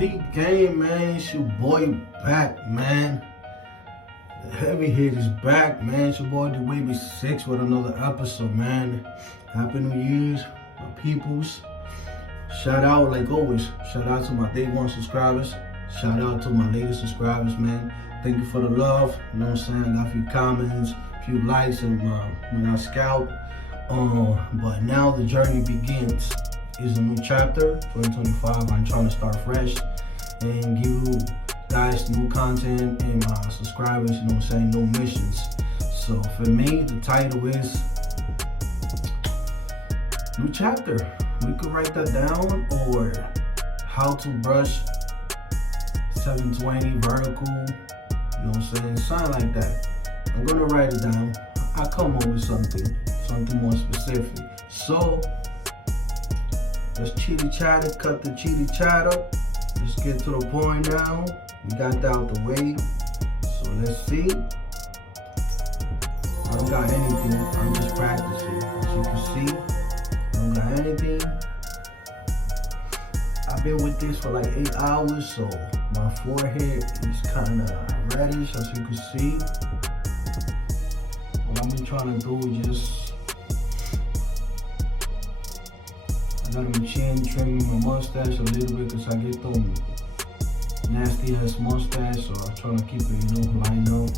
Burgundy gang, man. It's your boy back, man. The heavy hit is back, man. It's your boy the Wave 6 with another episode, man. Happy New Year's, my peoples. Shout out, like always, shout out to my day one subscribers. Shout out to my latest subscribers, man. Thank you for the love. You know what I'm saying? I got a few comments, a few likes and when I scout. But now the journey begins. It's a new chapter, 2025. I'm trying to start fresh and give you guys new content and my subscribers, you know what I'm saying, new missions. So for me, the title is New Chapter. We could write that down, or how to brush 720 vertical, you know what I'm saying, something like that. I'm gonna write it down. I come up with something more specific. So let's chitty chatter, cut the chitty chatter. Let's get to the point now. We got that out the way. So let's see. I don't got anything. I'm just practicing. As you can see, I don't got anything. I've been with this for like 8 hours, so my forehead is kind of reddish, as you can see. What I've been trying to do is just, I got my chin trimming my mustache a little bit because I get them nasty ass mustache, so I'm trying to keep it, you know, lined up.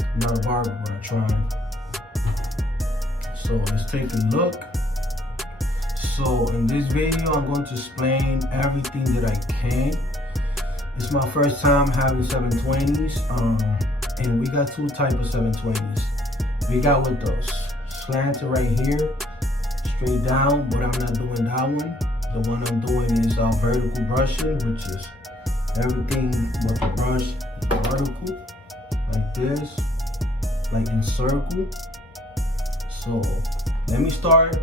I'm not a barber, but I'm trying. So let's take a look. So in this video, I'm going to explain everything that I can. It's my first time having 720s, and we got two types of 720s. We got with those slanted right here, straight down, but I'm not doing that one. The one I'm doing is vertical brushing, which is everything with the brush vertical, like this, like in circle. So let me start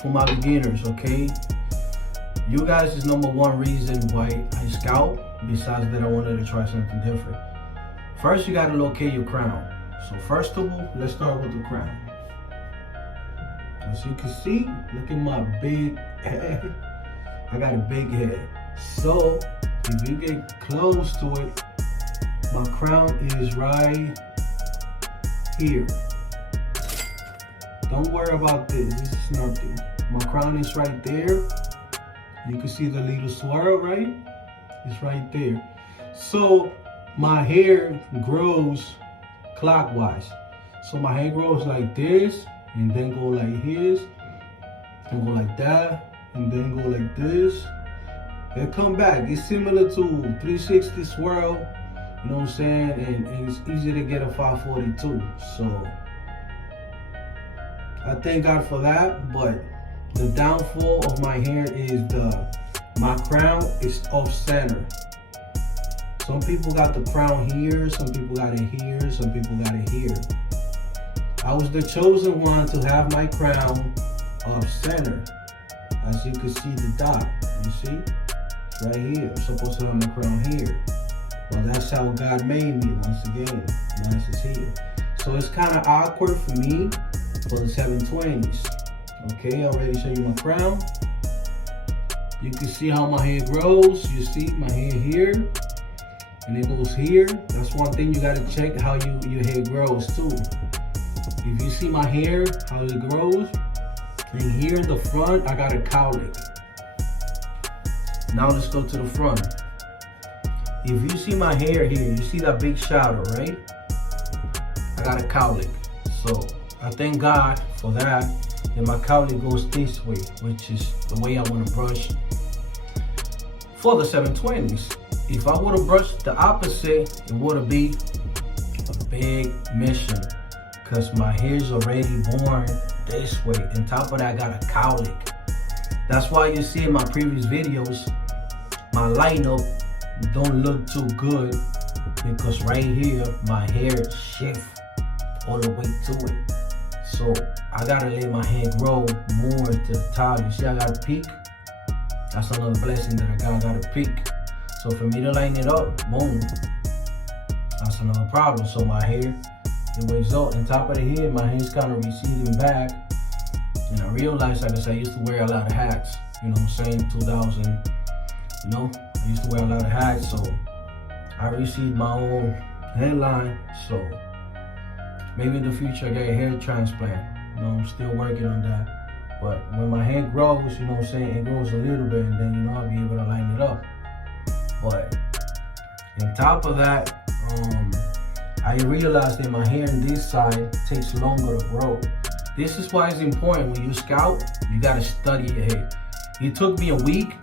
for my beginners, okay? You guys is number one reason why I scout, besides that I wanted to try something different. First, you gotta locate your crown. So first of all, let's start with the crown. As you can see, look at my big head. I got a big head. So if you get close to it, my crown is right here. Don't worry about this, this is nothing. My crown is right there. You can see the little swirl, right? It's right there. So my hair grows clockwise. So my hair grows like this, and then go like this, and go like that, and then go like this, and come back. It's similar to 360 swirl, you know what I'm saying? And it's easy to get a 542. So I thank God for that, but the downfall of my hair is my crown is off center. Some people got the crown here, some people got it here, some people got it here. I was the chosen one to have my crown off center. As you can see the dot, you see? It's right here. I'm supposed to have my crown here. Well, that's how God made me, once again. Mine is here. So it's kind of awkward for me for the 720s. Okay, I already showed you my crown. You can see how my hair grows. You see my hair here, and it goes here. That's one thing you gotta check, how your hair grows too. If you see my hair, how it grows, and here in the front, I got a cowlick. Now let's go to the front. If you see my hair here, you see that big shadow, right? I got a cowlick. So I thank God for that. And my cowlick goes this way, which is the way I want to brush for the 720s. If I would have brushed the opposite, it would have been a big mission, because my hair's already born this way. On top of that, I got a cowlick. That's why you see in my previous videos, my lineup don't look too good, because right here, my hair shifts all the way to it. So I gotta let my hair grow more to the top. You see I got a peak. That's another blessing that I got a peak. So for me to line it up, boom, that's another problem. So my hair, it wakes up. On top of the head, my hair's kind of receding back. And I realized, like I said, I used to wear a lot of hats. You know what I'm saying? 2000, you know, I used to wear a lot of hats, so I received my own hairline. So maybe in the future I get a hair transplant. You know, I'm still working on that. But when my hair grows, you know what I'm saying, it grows a little bit, and then, you know, I'll be able to line it up. But on top of that, I realized that my hair on this side takes longer to grow. This is why it's important when you scout, you gotta study your hair. It took me a week,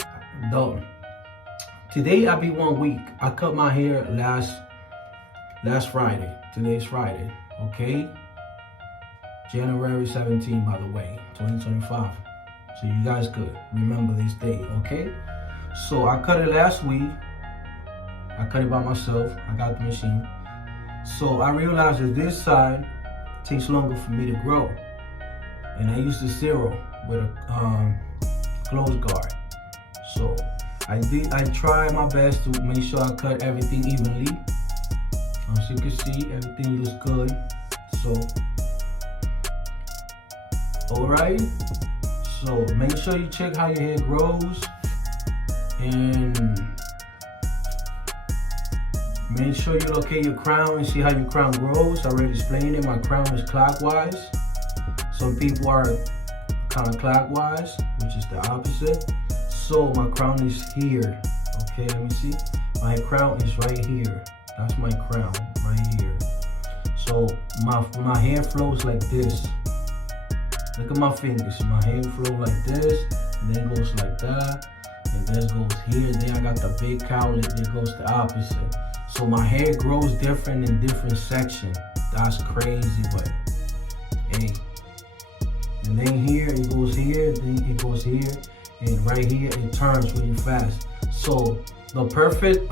though. Today I'll be 1 week. I cut my hair last Friday. Today's Friday, okay? January 17, by the way, 2025. So you guys could remember this day, okay? So I cut it last week. I cut it by myself. I got the machine. So I realized that this side takes longer for me to grow. And I used the zero with a close guard. So I tried my best to make sure I cut everything evenly. As you can see, everything looks good. So, alright. So make sure you check how your hair grows. And make sure you locate your crown and see how your crown grows. I already explained it. My crown is clockwise. Some people are counterclockwise, which is the opposite. So my crown is here. Okay, let me see. My crown is right here. That's my crown right here. So my hair flows like this. Look at my fingers. My hair flows like this, and then goes like that, and then goes here. Then I got the big cowlick that goes the opposite. So my hair grows different in different sections. That's crazy, but hey. And then here it goes here, then it goes here, and right here it turns really fast. So the perfect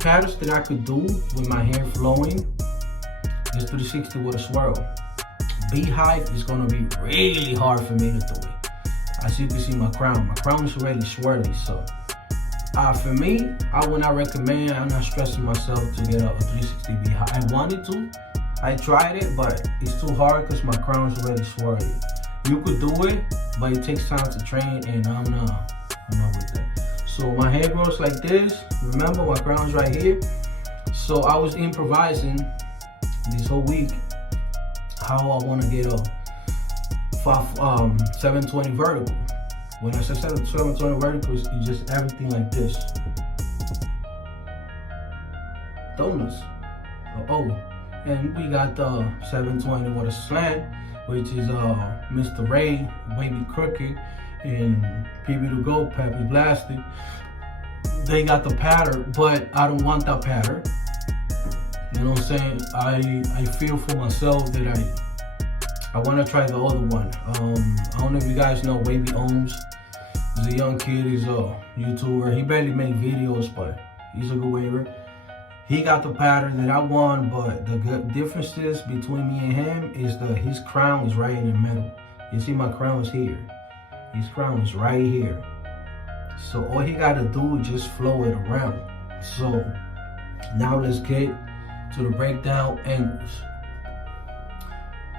patterns that I could do with my hair flowing is 360 with a swirl. Beehive is gonna be really hard for me to do it. As you can see, my crown is already swirly. So for me, I would not recommend. I'm not stressing myself to get a 360 beehive. I wanted to. I tried it, but it's too hard because my crown is already swirly. You could do it, but it takes time to train, and I'm not with that. So my hair grows like this. Remember, my crown's right here. So I was improvising this whole week how I want to get a 720 vertical. When I say 720 vertical, it's just everything like this. Donuts. Oh. And we got the 720 with a slant, which is Mr. Ray, Baby Crooked, and PB to Go, Peppy Blasted. They got the pattern, but I don't want that pattern. You know what I'm saying? I feel for myself that I want to try the other one. I don't know if you guys know Wavy Ohms. He's a young kid. He's a YouTuber. He barely makes videos, but he's a good waver. He got the pattern that I want, but the differences between me and him is that his crown is right in the middle. You see, my crown is here. His crown is right here. So all he got to do is just flow it around. So now let's get to the breakdown angles.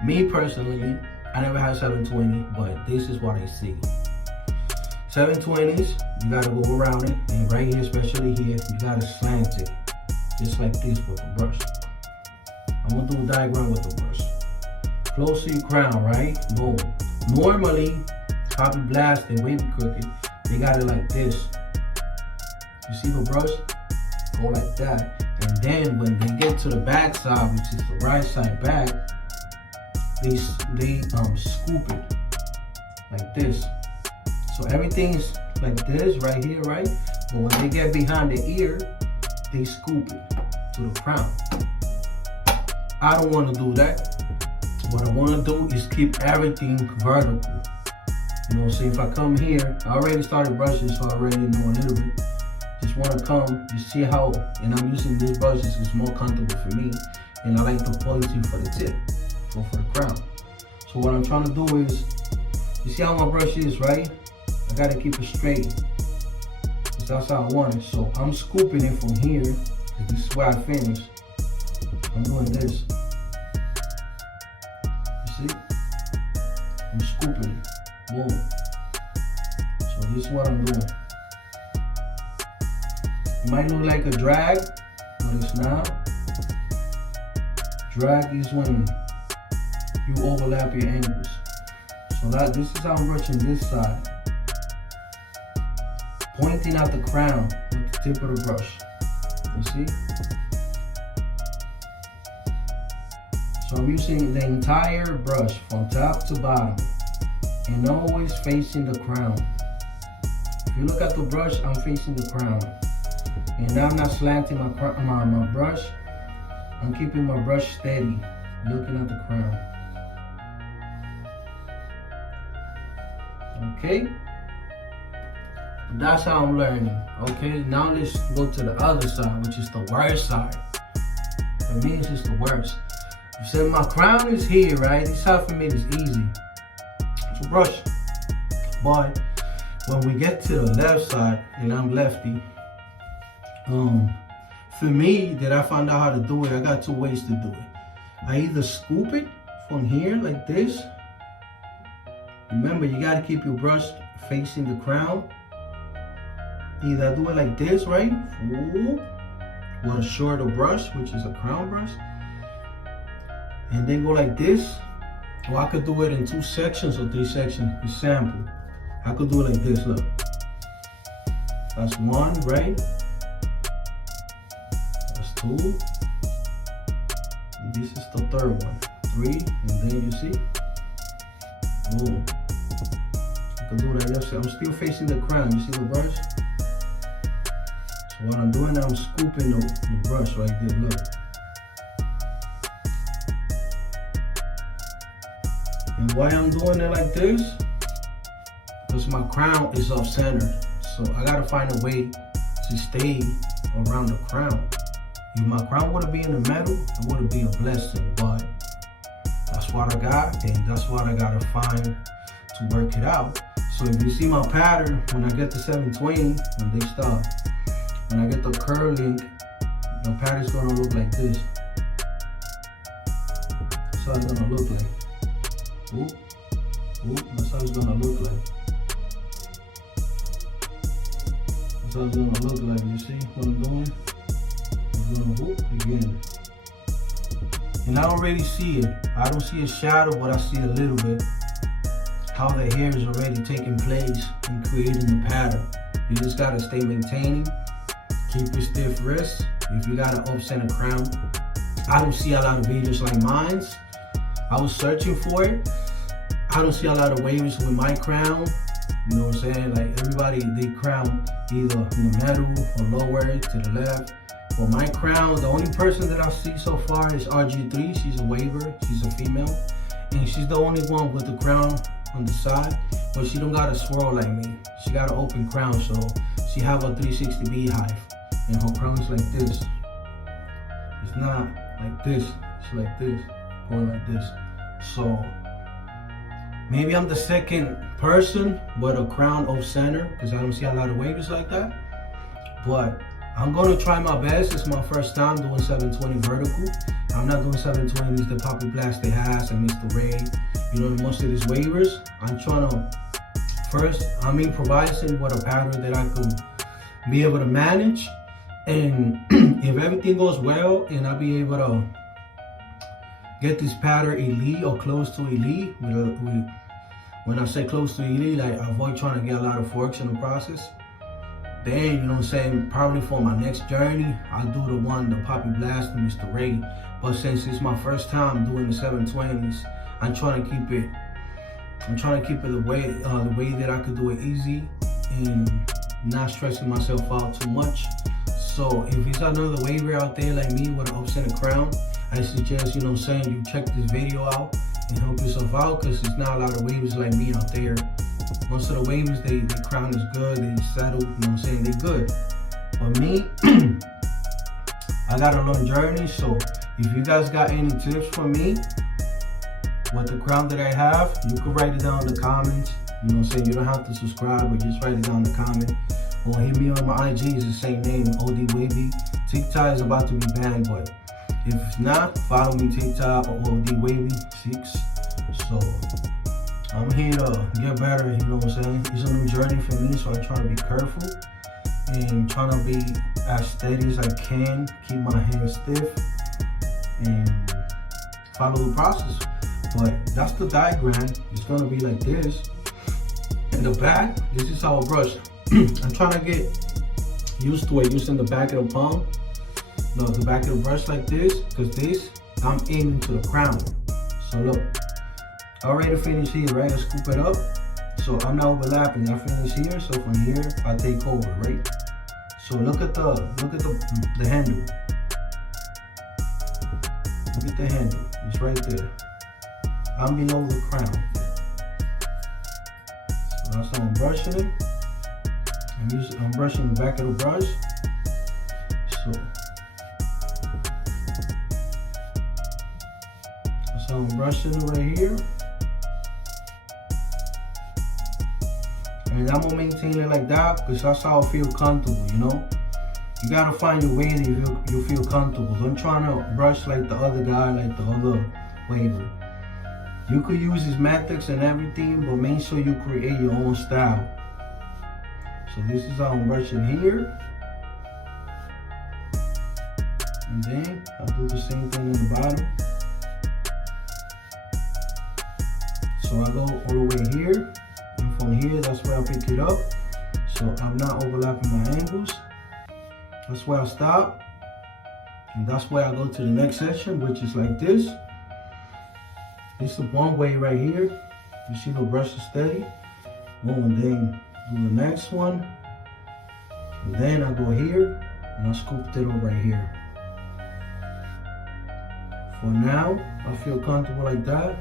Me personally, I never had 720, but this is what I see. 720s, you got to go around it, and right here, especially here, you got to slant it. Just like this with the brush. I'm gonna do a diagram with the brush. Close to your crown, right? Boom. Normally, Poppy Blast and Wavy Crooked, they got it like this. You see the brush? Go like that. And then when they get to the back side, which is the right side back, they scoop it like this. So everything's like this right here, right? But when they get behind the ear, they scoop it to the crown. I don't want to do that. What I want to do is keep everything vertical. You know, see, if I come here, I already started brushing, so I already know a little bit. Just want to come, you see how, and I'm using these brushes, it's more comfortable for me, and I like the pointy for the tip, or for the crown. So what I'm trying to do is, you see how my brush is, right? I got to keep it straight. That's how I want it. So I'm scooping it from here. This is where I finish. I'm doing this. You see? I'm scooping it. Boom. So this is what I'm doing. It might look like a drag, but it's not. Drag is when you overlap your angles. So this is how I'm brushing this side. Pointing out the crown with the tip of the brush. You see? So I'm using the entire brush from top to bottom and always facing the crown. If you look at the brush, I'm facing the crown. And I'm not slanting my brush. I'm keeping my brush steady, looking at the crown. Okay? That's how I'm learning. Okay, now let's go to the other side, which is the worst side. For me, it's just the worst. You said my crown is here, right? This side for me is easy to brush. But when we get to the left side, and I'm lefty, for me, that I found out how to do it, I got two ways to do it. I either scoop it from here like this. Remember, you gotta keep your brush facing the crown. Either I do it like this, right? With a shorter brush, which is a crown brush. And then go like this. Or I could do it in 2 sections or 3 sections. Example. I could do it like this, look. That's 1, right? That's 2. And this is the 3rd one. 3, and then you see? Boom. I could do that. I'm still facing the crown. You see the brush? So what I'm doing now, I'm scooping the brush right there, look. And why I'm doing it like this? Because my crown is off center. So I gotta find a way to stay around the crown. If my crown would be in the middle, it would be a blessing. But that's what I got, and that's what I gotta find to work it out. So if you see my pattern, when I get to 720, when they start, when I get the curling, the pattern's gonna look like this. That's how it's gonna look like. Ooh, that's how it's gonna look like. That's how it's gonna look like. You see what I'm doing? I'm gonna whoop again. And I don't really see it. I don't see a shadow, but I see a little bit. How the hair is already taking place and creating the pattern. You just gotta stay maintaining. Keep your stiff wrist. If you got an up-center crown, I don't see a lot of videos like mine's. I was searching for it. I don't see a lot of waves with my crown. You know what I'm saying? Like everybody, they crown either in the middle or lower to the left. But my crown, the only person that I see so far is RG3. She's a waver. She's a female. And she's the only one with the crown on the side. But she don't got a swirl like me. She got an open crown, so she have a 360 beehive. And her crown is like this. It's not like this. It's like this. Going like this. So maybe I'm the second person with a crown off center because I don't see a lot of waves like that. But I'm gonna try my best. It's my first time doing 720 vertical. I'm not doing 720s, the Poppy Blast they has and Mr. Ray. You know, most of these waivers. I'm trying to first, I'm improvising with a pattern that I could be able to manage. And if everything goes well and I'll be able to get this pattern elite or close to elite, when I say close to elite, like I avoid trying to get a lot of forks in the process. Then, you know what I'm saying, probably for my next journey, I'll do the Poppy Blast and Mr. Ray. But since it's my first time doing the 720s, I'm trying to keep it the way that I could do it easy and not stressing myself out too much. So if it's another waver out there like me with an up-center crown, I suggest, you know what I'm saying, you check this video out and help yourself out because there's not a lot of wavers like me out there. Most of the wavers, they crown is good, they settle, you know what I'm saying, they good. But me, I got a long journey, so if you guys got any tips for me with the crown that I have, you can write it down in the comments. You know what I'm saying, you don't have to subscribe, but just write it down in the comment. Or hit me on my IG, it's the same name, OD Wavy. TikTok is about to be banned, but if it's not, follow me TikTok or OD Wavy 6. So I'm here to get better, you know what I'm saying? It's a new journey for me, so I'm trying to be careful and trying to be as steady as I can, keep my hands stiff, and follow the process. But that's the diagram. It's gonna be like this. In the back, this is our brush. I'm trying to get used to it using the back of the palm. No, the back of the brush like this, because this, I'm aiming to the crown. So look, I already finished here, right? I scoop it up. So I'm not overlapping. I finish here, so from here I take over, right? So look at the handle. Look at the handle. It's right there. I'm below the crown. So that's how I'm brushing it. I'm brushing the back of the brush. So that's how I'm brushing it right here. And I'm gonna maintain it like that because that's how I feel comfortable, you know? You gotta find your way that you feel comfortable. Don't try to brush like the other guy, like the other waver. You could use his methods and everything, but make sure you create your own style. So this is how I'm brushing here. And then I'll do the same thing in the bottom. So I go all the way here. And from here, that's where I pick it up. So I'm not overlapping my angles. That's where I stop. And that's where I go to the next section, which is like this. This is one way right here. You see the brush is steady. Boom, and then do the next one. And then I go here and I scoop it up right here. For now, I feel comfortable like that.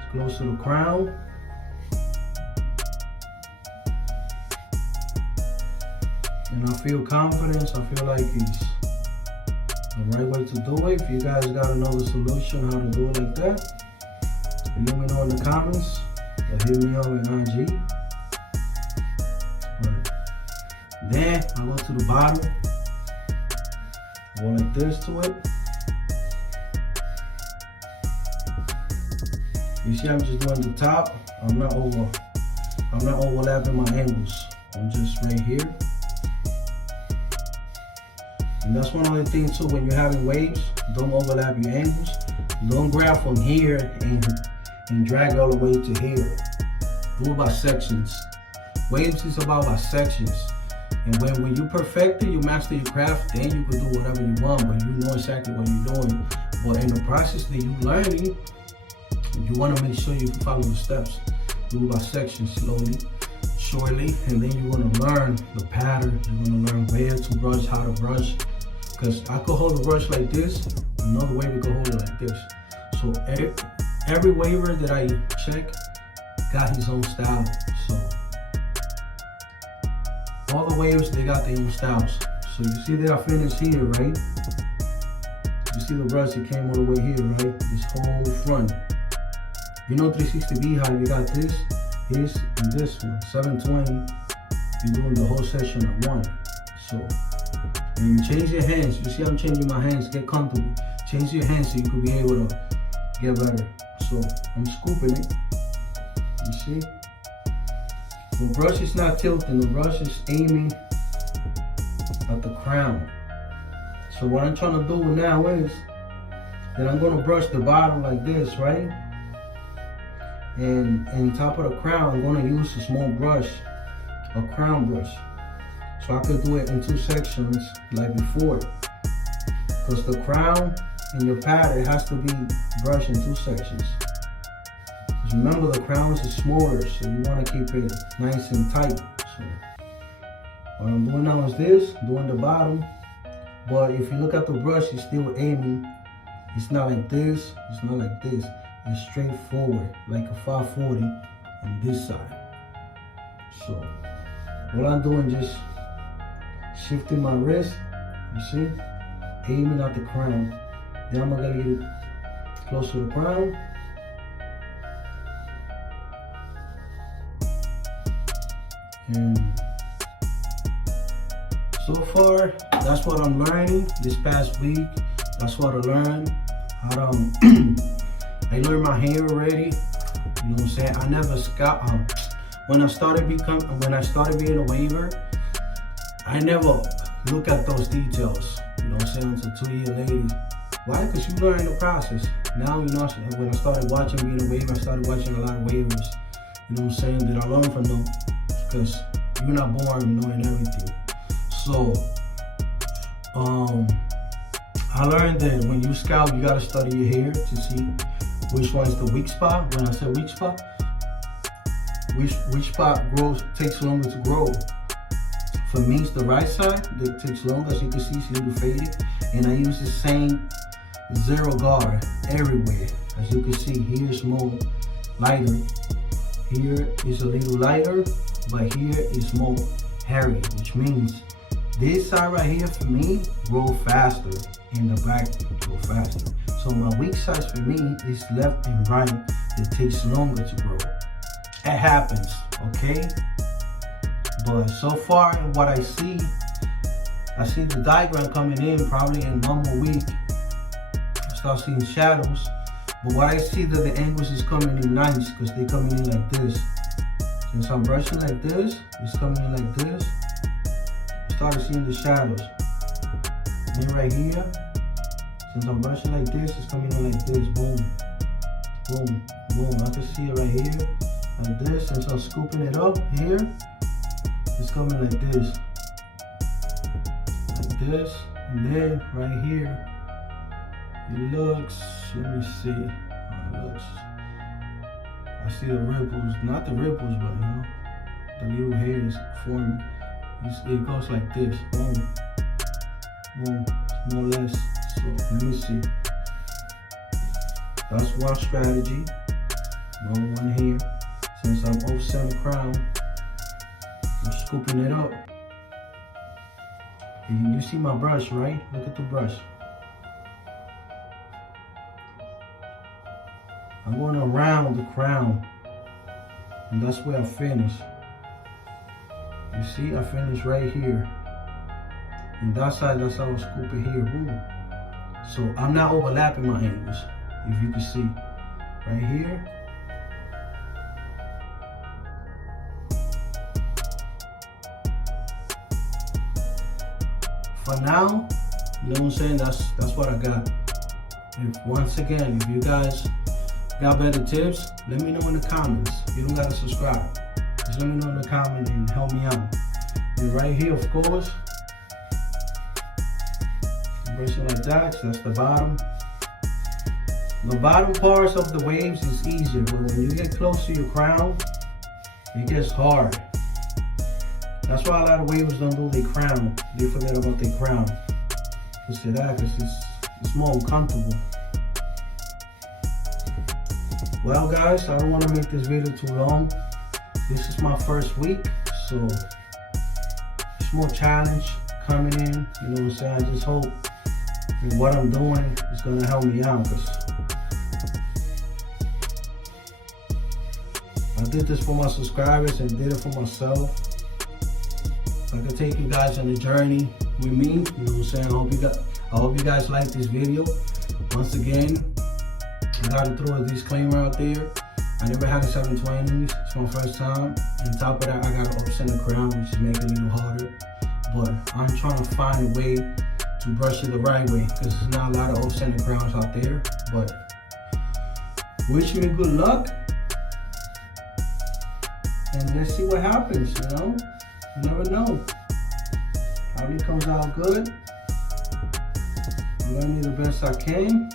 It's close to the crown. And I feel confidence. I feel like it's the right way to do it. If you guys got another solution how to do it like that, let me know in the comments or hit me up in IG. But then I go to the bottom, go like this to it. You see, I'm just doing the top. I'm not overlapping my angles. I'm just right here. And that's one other thing too, when you're having waves, don't overlap your angles. Don't grab from here and drag all the way to here. Do it by sections. Waves is about by sections. And when you perfect it, you master your craft, then you can do whatever you want, but you know exactly what you're doing. But in the process that you're learning, you want to make sure you follow the steps. Do it by sections, slowly, surely, and then you're going to learn the pattern. You're going to learn where to brush, how to brush. Because I could hold a brush like this, another waver could hold it like this. So every waver that I check got his own style. So all the wavers, they got their own styles. So you see that I finished here, right? You see the brush, it came all the way here, right? This whole front. You know 360 how you got this, and this one. 720, you're doing the whole session at one. So, and you change your hands. You see I'm changing my hands, get comfortable. Change your hands so you could be able to get better. So I'm scooping it, you see? The brush is not tilting, the brush is aiming at the crown. So what I'm trying to do now is that I'm gonna brush the bottom like this, right? And on top of the crown, I'm gonna use a small brush, a crown brush. So I could do it in two sections like before. Because the crown and your pad, it has to be brushed in two sections. Just remember the crowns is smaller, so you wanna keep it nice and tight. So what I'm doing now is this, doing the bottom. But if you look at the brush, it's still aiming. It's not like this, it's not like this. It's straight forward, like a 540 on this side. So what I'm doing, just shifting my wrist, you see, aiming at the crown. Then I'm gonna get it close to the crown. And so far, that's what I'm learning this past week. That's what I learned. How to, I learned my hair already. You know what I'm saying? when I started being a waver, I never look at those details. You know what I'm saying? Until 2 years later. Why? Because you learn the process. Now, you know, when I started watching being a waver, I started watching a lot of wavers. You know what I'm saying? Did I learn from them? Because you're not born knowing everything. So, I learned that when you scalp, you gotta study your hair to see which one is the weak spot. When I say weak spot, which spot takes longer to grow. For me, it's the right side that takes longer. As you can see, it's a little faded. And I use the same zero guard everywhere. As you can see, here is more lighter. Here is a little lighter, but here is more hairy, which means this side right here for me grow faster and the back grow faster. So my weak sides for me is left and right that takes longer to grow. It happens, okay? But so far in what I see the diagram coming in probably in 1 more week. I start seeing shadows. But what I see that the angles is coming in nice because they coming in like this. Since I'm brushing like this, it's coming in like this. I started seeing the shadows. Then right here, since I'm brushing like this, it's coming in like this. Boom, boom, boom. I can see it right here, like this. Since I'm scooping it up here, it's coming like this. Like this. And then right here, it looks, let me see how it looks. I see the ripples, not the ripples, but you know, the little hair is forming. It goes like this, boom, boom, more or less. So let me see. That's one strategy. Another one here. Since I'm off-center crown, I'm scooping it up. And you see my brush, right? Look at the brush. I'm going around the crown, and that's where I finish. You see, I finish right here. And that side, that's how I scoop it here. Boom. So I'm not overlapping my angles, if you can see. Right here. For now, you know what I'm saying? That's what I got. Once again, if you guys got better tips, let me know in the comments. You don't gotta subscribe. Just let me know in the comment and help me out. And right here, of course, brush it like that. So that's the bottom. The bottom parts of the waves is easier, but when you get close to your crown, it gets hard. That's why a lot of wavers don't do their crown. They forget about their crown. Because of that, because it's more uncomfortable. Well guys, I don't want to make this video too long. This is my first week, so it's more challenge coming in. You know what I'm saying? I just hope that what I'm doing is going to help me out. Cause I did this for my subscribers and did it for myself. So I can take you guys on a journey with me. You know what I'm saying? I hope you guys like this video. Once again, I gotta throw a disclaimer out there. I never had a 720s. It's my first time. On top of that, I got an off-center crown, which is making it a little harder. But I'm trying to find a way to brush it the right way, because there's not a lot of off-center crowns out there. But wish me good luck, and let's see what happens. You know, you never know. Probably comes out good. I'm learning the best I can.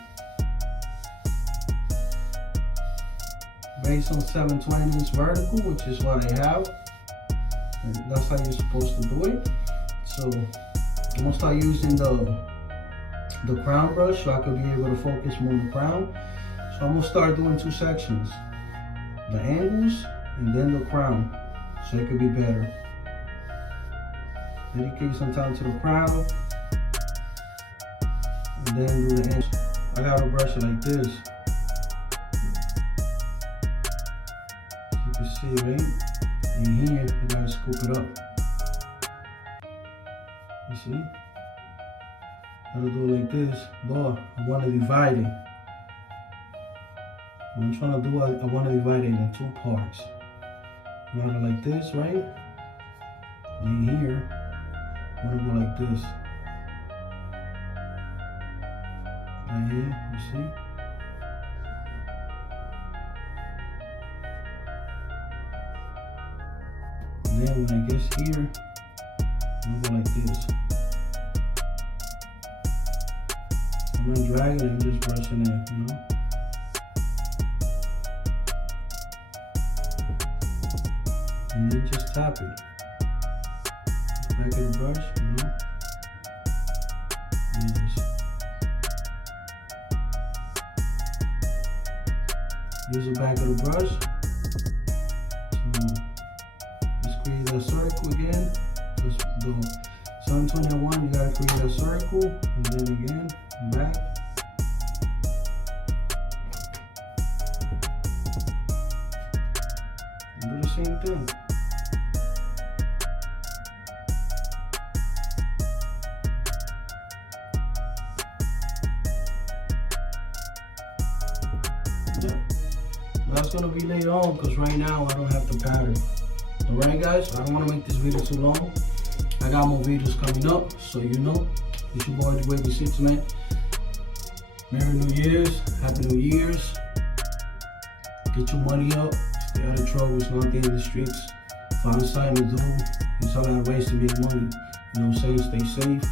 Based on 720s vertical, which is what I have. And that's how you're supposed to do it. So I'm gonna start using the crown brush so I could be able to focus more on the crown. So I'm gonna start doing 2 sections. The angles and then the crown. So it could be better. Dedicate some time to the crown. And then do the angles. I gotta brush it like this. See, right? And here, I gotta scoop it up. You see? Gotta do it like this. But I wanna divide it. What I'm trying to do, I wanna divide it in 2 parts. You want it like this, right? Then here, I'm gonna go like this. Right here, you see? And then when it gets here, I'm gonna go like this. I'm not dragging it, I'm just brushing it, you know? And then just tap it. Back of the brush, you know? And just use the back of the brush to just create a circle again. Just the Salon 21, you gotta create a circle, and then again, back. And do the same thing. That's gonna be later on because right now I don't have the pattern. Alright guys, I don't wanna make this video too long. I got more videos coming up, so you know. It's your boy the Wavy 6 man. Merry New Year's, Happy New Year's. Get your money up, stay out of trouble, it's not the in the streets. Find something to do. It's all that ways to make money. You know what I'm saying? Stay safe.